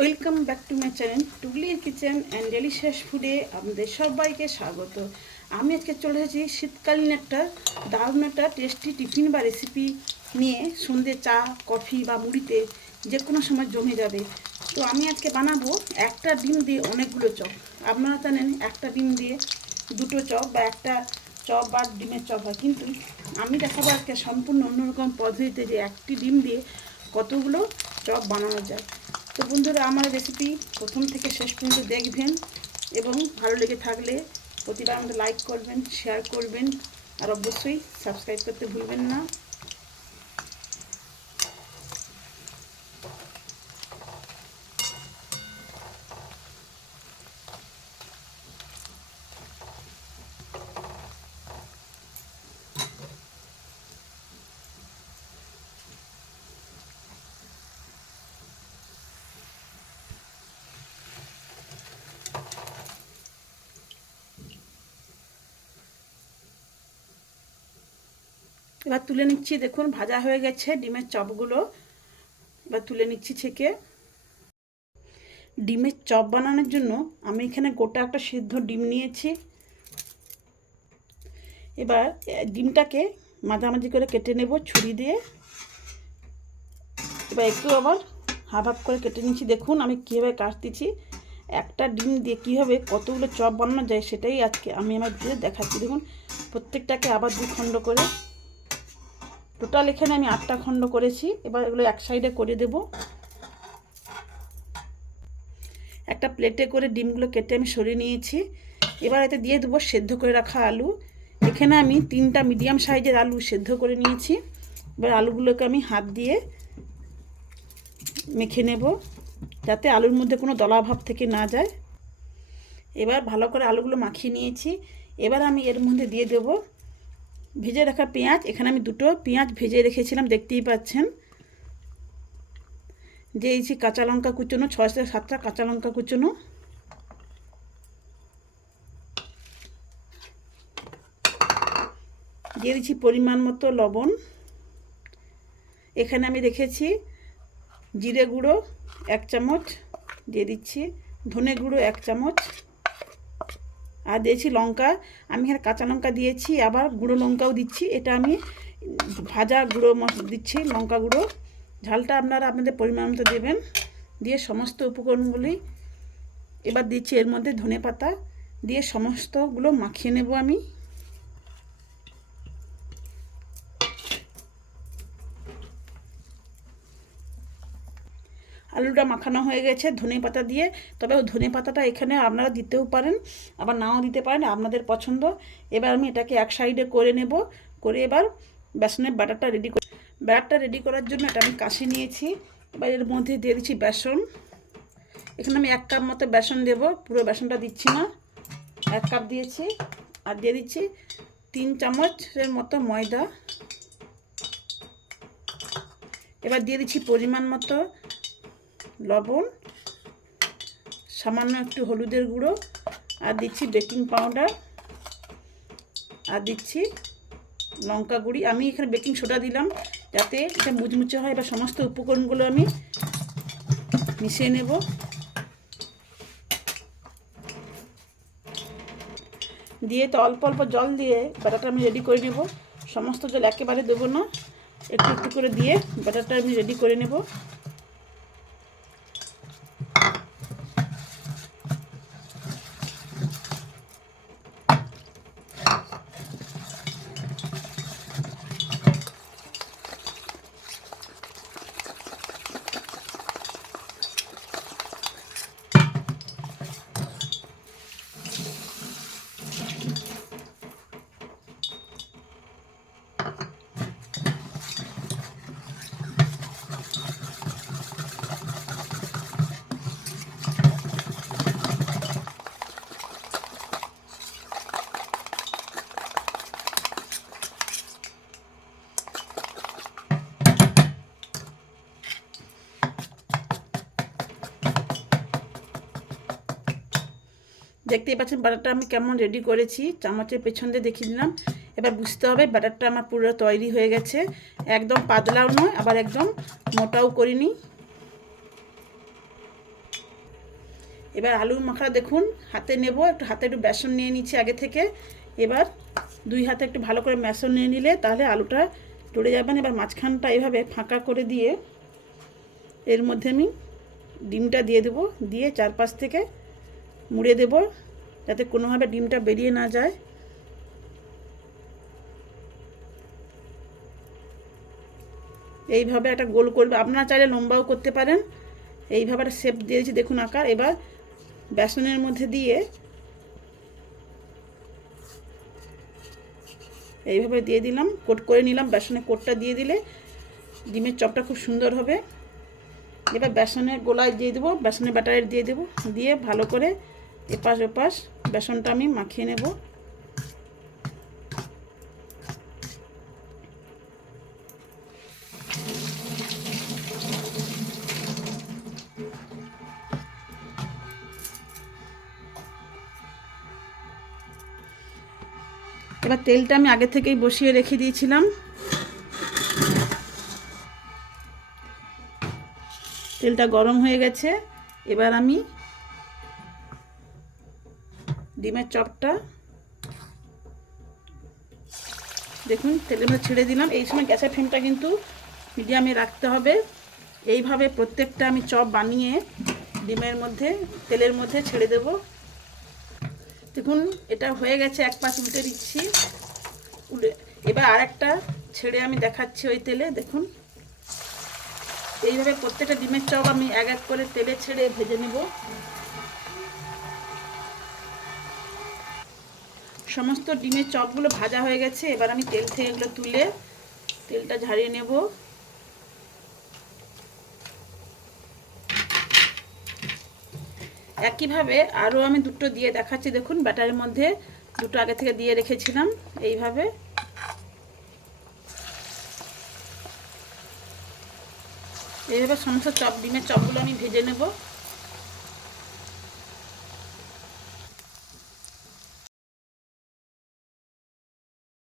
Welcome back to my channel টুগলির kitchen and delicious ফুডে আপনাদের সবাইকে স্বাগত। আমি আজকে চলে এসেছি শীতকালীন একটা দারুণ একটা টেস্টি টিফিন বা রেসিপি নিয়ে। সন্ধ্যে চা কফি বা মুড়িতে যে কোনো সময় জমে যাবে। তো আমি আজকে বানাবো একটা ডিম দিয়ে অনেকগুলো চপ। আপনারা জানেন একটা ডিম দিয়ে দুটো চপ বা একটা চপ বা ডিমের চপ হয়, কিন্তু আমি দেখাবো আজকে সম্পূর্ণ অন্যরকম পদ্ধতিতে যে একটি ডিম দিয়ে কতগুলো চপ বানানো যায়। তো বন্ধুরা, আমার রেসিপি প্রথম থেকে শেষ পর্যন্ত দেখবেন এবং ভালো লেগে থাকলে প্রতিবার আমাদের লাইক করবেন, শেয়ার করবেন আর অবশ্যই সাবস্ক্রাইব করতে ভুলবেন না। এবার তুলে নিচ্ছি, দেখুন ভাজা হয়ে গেছে ডিমের চপগুলো। এবার তুলে নিচ্ছি ছেঁকে। ডিমের চপ বানানোর জন্য আমি এখানে গোটা একটা সিদ্ধ ডিম নিয়েছি। এবার ডিমটাকে মাঝামাঝি করে কেটে নেব ছুরি দিয়ে। এবার একটু আবার হাফ হাফ করে কেটে নিচ্ছি। দেখুন আমি কীভাবে কাটতেছি। একটা ডিম দিয়ে কীভাবে কতগুলো চপ বানানো যায় সেটাই আজকে আমি আমার ভিডিও দেখাচ্ছি। দেখুন প্রত্যেকটাকে আবার 2 খণ্ড করে, টোটাল এখানে আমি 8টা খণ্ড করেছি। এবার এগুলো এক সাইডে করে দেব। একটা প্লেটে করে ডিমগুলো কেটে আমি সরিয়ে নিয়েছি। এবার এতে দিয়ে দেবো সেদ্ধ করে রাখা আলু। এখানে আমি 3টা মিডিয়াম সাইজের আলু সেদ্ধ করে নিয়েছি। এবার আলুগুলোকে আমি হাত দিয়ে মেখে নেব যাতে আলুর মধ্যে কোনো দলাভাব থেকে না যায়। এবার ভালো করে আলুগুলো মাখিয়ে নিয়েছি। এবার আমি এর মধ্যে দিয়ে দেব ভেজে রাখা পেঁয়াজ। এখানে আমি 2টো পেঁয়াজ ভেজে রেখেছিলাম, দেখতেই পাচ্ছেন। দিয়েছি কাঁচা লঙ্কা কুচনো, 6 থেকে 7টা কাঁচা লঙ্কা কুচনো। দিয়ে দিচ্ছি পরিমাণ মতো লবণ। এখানে আমি রেখেছি জিরে গুঁড়ো 1 চামচ, দিয়ে দিচ্ছি ধনে গুঁড়ো 1 চামচ, আর দিয়েছি লঙ্কা। আমি এখানে কাঁচা লঙ্কা দিয়েছি, আবার গুঁড়ো লঙ্কাও দিচ্ছি। এটা আমি ভাজা গুঁড়ো দিচ্ছি, লঙ্কা গুঁড়ো। ঝালটা আপনারা আপনাদের পরিমাণ মতো দেবেন। দিয়ে সমস্ত উপকরণগুলি এবার দিচ্ছি এর মধ্যে ধনে পাতা দিয়ে সমস্তগুলো মাখিয়ে নেব আমি। আলুটা মাখানো হয়ে গেছে ধনে পাতা দিয়ে। তবে ধনে পাতাটা এখানে আপনারা দিতেও পারেন, আবার নাও দিতে পারেন, আপনাদের পছন্দ। এবার আমি এটাকে এক সাইডে করে নেব। করে এবার বেসনের ব্যাটারটা রেডি করার জন্য এটা আমি কাশি নিয়েছি। এবার এর মধ্যে দিয়ে দিচ্ছি বেসন। এখানে আমি 1 কাপ মতো বেসন দেব, পুরো বেসনটা দিচ্ছি না, 1 কাপ দিয়েছি। আর দিয়ে দিচ্ছি 3 চামচের মতো ময়দা। এবার দিয়ে দিচ্ছি পরিমাণ মতো লবণ, সামান্য একটু হলুদের গুঁড়ো, আর দিচ্ছি বেকিং পাউডার, আর দিচ্ছি লঙ্কা গুঁড়ি। আমি এখানে বেকিং সোডা দিলাম যাতে এটা মুচমুচে হয়। এবার সমস্ত উপকরণগুলো আমি মিশিয়ে নেব। দিয়ে তো অল্প অল্প জল দিয়ে ব্যাটারটা আমি রেডি করে নেব। সমস্ত জল একেবারে দেবো না, একটু একটু করে দিয়ে ব্যাটারটা আমি রেডি করে নেব। দেখতেই পাচ্ছেন ব্যাটারটা আমি কেমন রেডি করেছি, চামচের পেছন দিয়ে দেখিয়ে দিলাম। এবার বুঝতে হবে ব্যাটারটা আমার পুরো তৈরি হয়ে গেছে। একদম পাতলাও নয়, আবার একদম মোটাও করিনি। এবার আলুর মাখাটা দেখুন হাতে নেব, একটু হাতে একটু বেসন নিয়ে নিচ্ছি আগে থেকে। এবার 2 হাতে একটু ভালো করে বেসন নিয়ে নিলে তাহলে আলুটা জড়ে যাবে না। এবার মাঝখানটা এইভাবে ফাঁকা করে দিয়ে এর মধ্যে আমি ডিমটা দিয়ে দেবো, দিয়ে চারপাশ থেকে মুড়ে দেব যাতে কোনোভাবে ডিমটা বেরিয়ে না যায়। এইভাবে একটা গোল করবে, আপনারা চাইলে লম্বাও করতে পারেন। এইভাবে একটা শেপ দিয়েছি দেখুন আকার। এবার বেসনের মধ্যে দিয়ে এইভাবে দিয়ে দিলাম, কোট করে নিলাম। বেসনের কোটটা দিয়ে দিলে ডিমের চপটা খুব সুন্দর হবে। এবার বেসনের গোলায় দিয়ে দেবো, বেসনের ব্যাটারে দিয়ে দেবো, দিয়ে ভালো করে এপাশ ওপাশ বেসনটা আমি মাখিয়ে নেব। এবার তেলটা আমি আগে থেকেই বসিয়ে রেখে দিয়েছিলাম। তেলটা গরম হয়ে গেছে। এবার আমি ডিমের চপটা দেখুন তেলের মধ্যে ছেড়ে দিলাম। এই সময় গ্যাসের ফ্লেমটা কিন্তু মিডিয়ামে রাখতে হবে। এইভাবে প্রত্যেকটা আমি চপ বানিয়ে ডিমের মধ্যে তেলের মধ্যে ছেড়ে দেব। দেখুন এটা হয়ে গেছে, এক পাশ উল্টে দিচ্ছি। এবার আরেকটা ছেড়ে আমি দেখাচ্ছি ওই তেলে। দেখুন এইভাবে প্রত্যেকটা ডিমের চপ আমি এক এক করে তেলে ছেড়ে ভেজে নেব। সমস্ত ডিমের চপগুলো ভাজা হয়ে গেছে। এবার আমি তেল থেকে এগুলো তুলে তেলটা ঝারিয়ে নেব। একইভাবে আরও আমি দুটো দিয়ে দেখাচ্ছি। দেখুন ব্যাটারের মধ্যে দুটো আগে থেকে দিয়ে রেখেছিলাম। এইভাবে সমস্ত চপ ডিমের চপগুলো আমি ভেজে নেব।